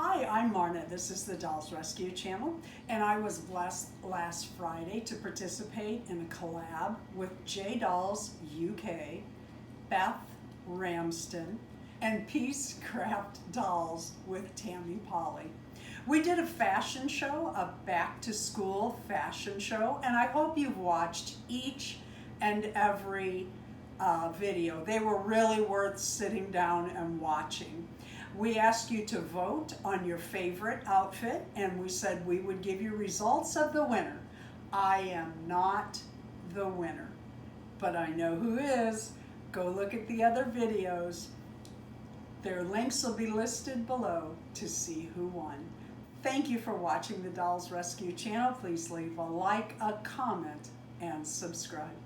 Hi, I'm Marna. This is the Dolls Rescue Channel, and I was blessed last Friday to participate in a collab with J Dolls UK, Beth Ramston, and Peace Craft Dolls with Tammy Polly. We did a fashion show, a back-to-school fashion show, and I hope you've watched each and every video. They were really worth sitting down and watching. We asked you to vote on your favorite outfit, and we said we would give you results of the winner. I am not the winner, but I know who is. Go look at the other videos. Their links will be listed below to see who won. Thank you for watching the Dolls Rescue Channel. Please leave a like, a comment, and subscribe.